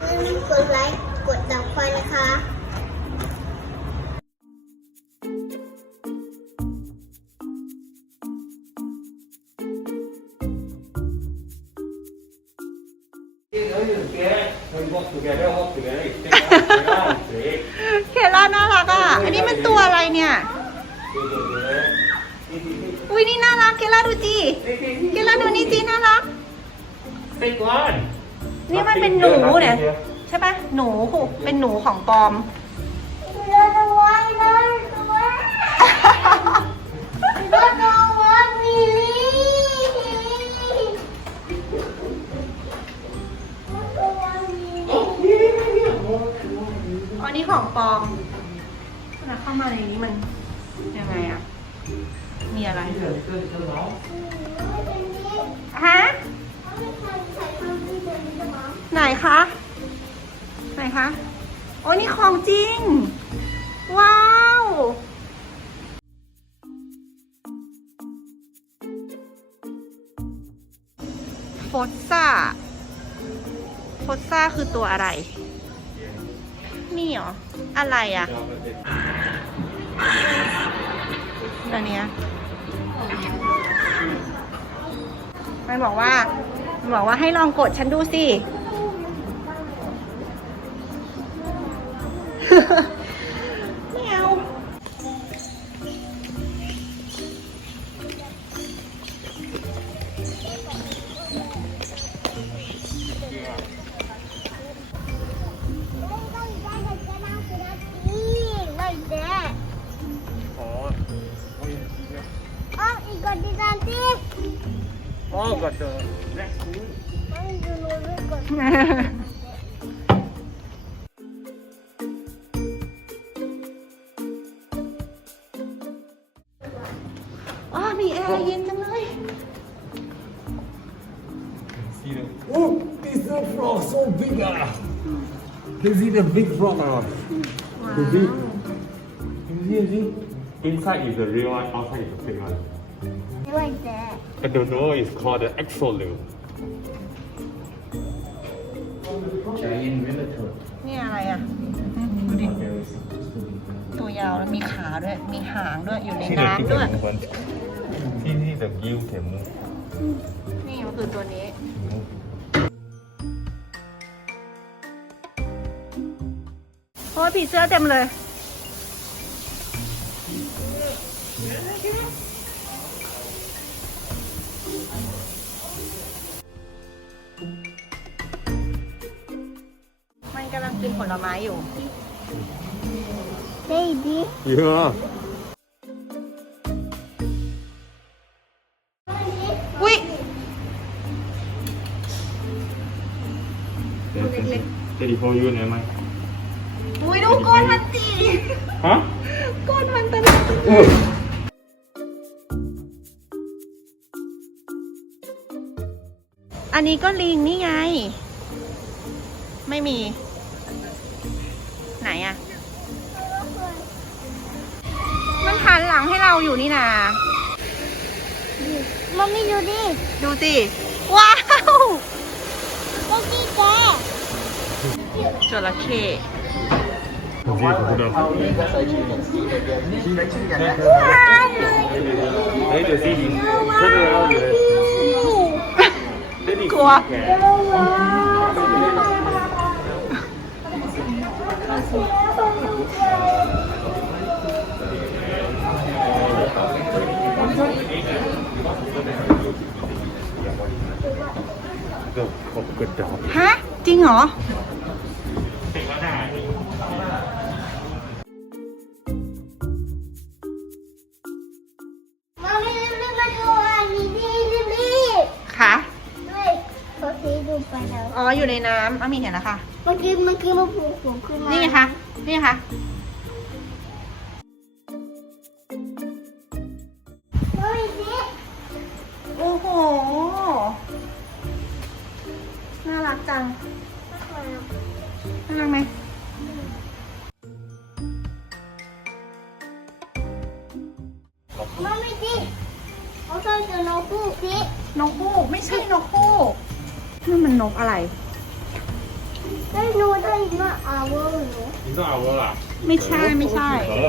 อย่าลืมกดไลค์กดดับไฟนะคะ เคล่าน่ารักอ่ะ อันนี้มันตัวอะไรเนี่ย อุ้ยนี่น่ารัก เคล่าดูจีเคล่าดูนี่จีน่ารัก นี่มันเป็นหนูเนี่ยใช่ปะหนูเป็นหนูของปลอม อันนี้ของปลอมนะเข้ามาในนี้มันยังไงอ่ะ มีอะไรฮะไหนคะไหนคะโอ้นี่ของจริง ว้าวโฟสซ่าคือตัวอะไร นี่เหรอ อะไรอ่ะตัวเนี้ยมันบอกว่าให้ลองกดฉันดูสิ ไม่เอาอ๋อมีแอร์เย็นจังเลย Oh, this frog so big. They see the big frog or not? The big. You see? Inside is the real one, outside is the fake one. Like that. I don't know, it's called the axolotl. Giant minotaur. นี่อะไรอ่ะ ดูดิ ตัวยาวแล้วมีขาด้วย มีหางด้วย อยู่ในน้ำด้วย ที่the gill can move. นี่มันคือตัวนี้ โอ้ยผีเสื้อเต็มเลย มันกำลังกินผลไม้อยู่ Baby. Yeah. อุ้ย Daddy hold you near mine. อุ้ยดูก้นมันจี Huh? ก้นมันตะลึงอันนี้ก็ลิงนี่ไง ไม่มี ไหนอะมันหันหลังให้เราอยู่นี่นา Mommy, do this. ดูสิ ว้าว Look at that. จระเข้ Đấy, để gì? Rất là lâu rồi. Daddy กลัว Good job. ฮะ จริงเหรอ Mommy, look at the one. Read. ค่ะ Wait. เขาซื้อดูไปแล้ว อ๋อ อยู่ในน้ำอามีเห็นแล้วค่ะ เมื่อกี้มันผูกหัวขึ้นมา นี่ไงคะ นี่ไงคะ Mommy, this. โอ้โห น่ารักจัง น่ารักไหม Mommy, this. เขาใส่เจอนกคู่สิ นกฮูกไม่ใช่นกฮูกนั่นมันนกอะไร ได้หนูได้มาเอาหนู 你到我了。 ไม่ใช่ไม่ใช่ 好了。